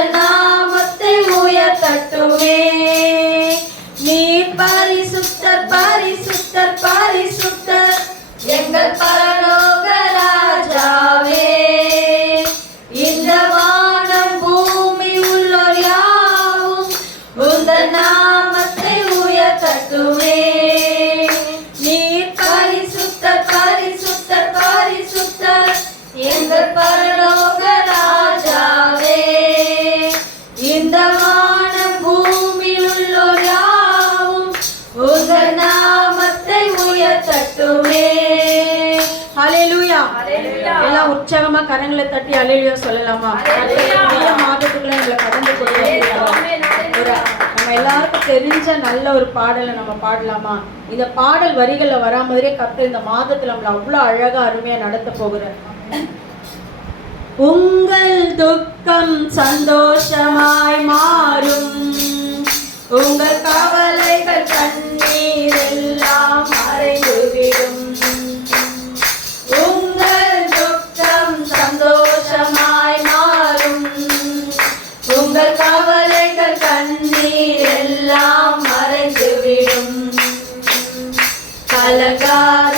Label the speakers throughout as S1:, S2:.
S1: Karna மூலமா கரங்களை தட்டி அலையிலையோ சொல்லலாமா? மாதத்துக்குள்ள நம்மளை கடந்து ஒரு நம்ம எல்லாருக்கும் தெரிஞ்ச நல்ல ஒரு பாடலை நம்ம பாடலாமா? இந்த பாடல் வரிகள்ல வரா மாதிரியே கத்து இந்த மாதத்துல நம்மள அவ்வளவு அழகா அருமையா நடத்த போகிறேன் உங்கள் துக்கம் சந்தோஷமாய் மாறும். உங்கள் கவலைகள் கண் अलगा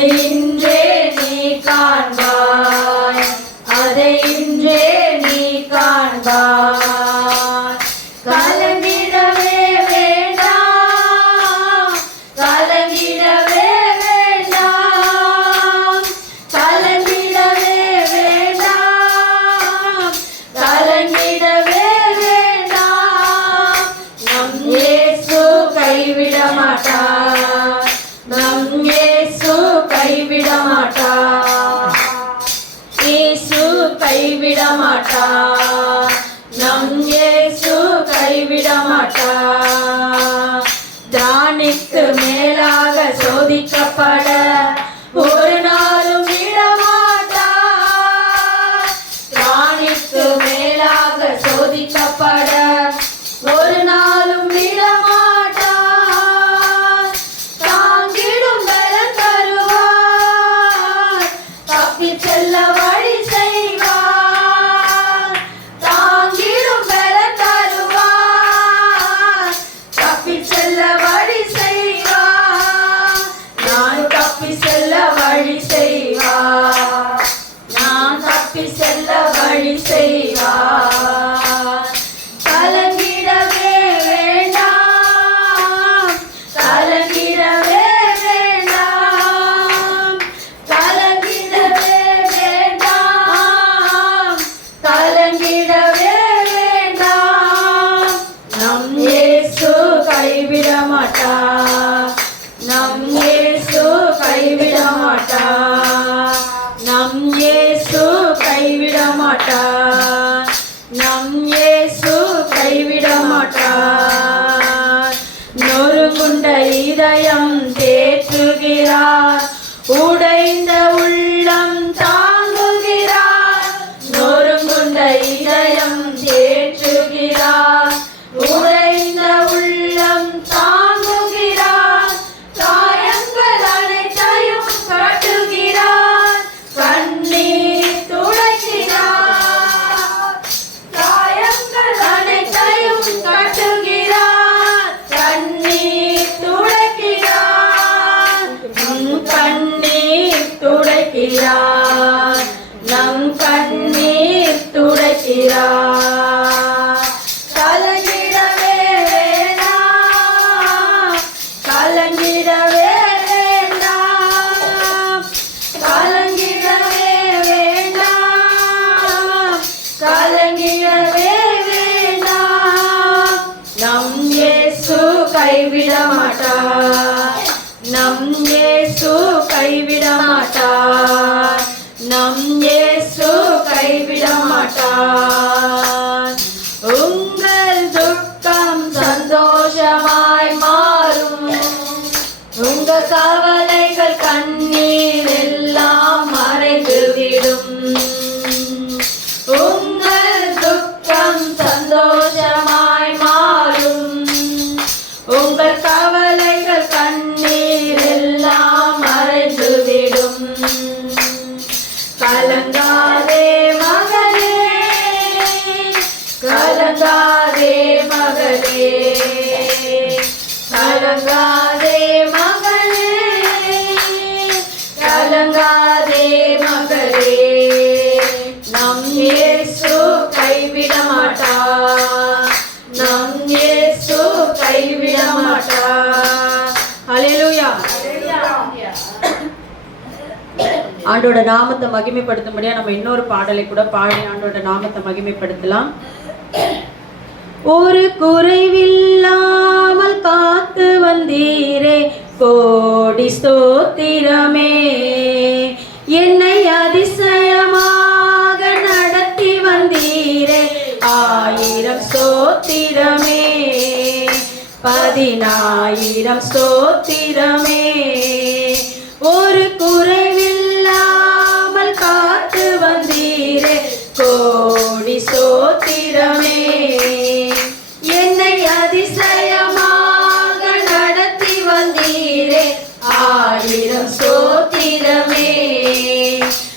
S1: Senin ஆண்டோட நாமத்தை மகிமைப்படுத்தும்படியா நம்ம இன்னொரு பாடலை கூட பாடி ஆண்டோட நாமத்தை மகிமைப்படுத்தலாம். ஒரு குறைவில்லாமல் காத்து வந்தீரே கோடி ஸ்தோத்திரமே. என்னை அதிசயமாக நடத்தி வந்தீரே ஆயிரம் ஸ்தோத்திரமே. பதினாயிரம் ஸ்தோத்திரமே. ஒரு குறை கோடி சோத்திரமே. என்னை அதிசயமாக நடத்தி வந்தீரே. ஆயிரம் சோத்திரமே.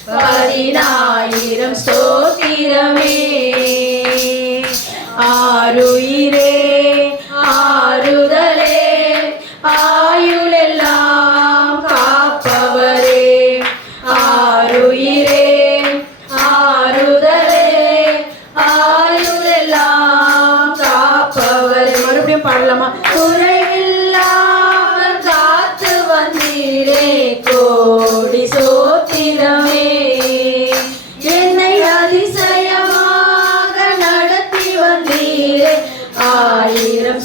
S1: பதினாயிரம் சோத்திரமே. ஆருயிர் 但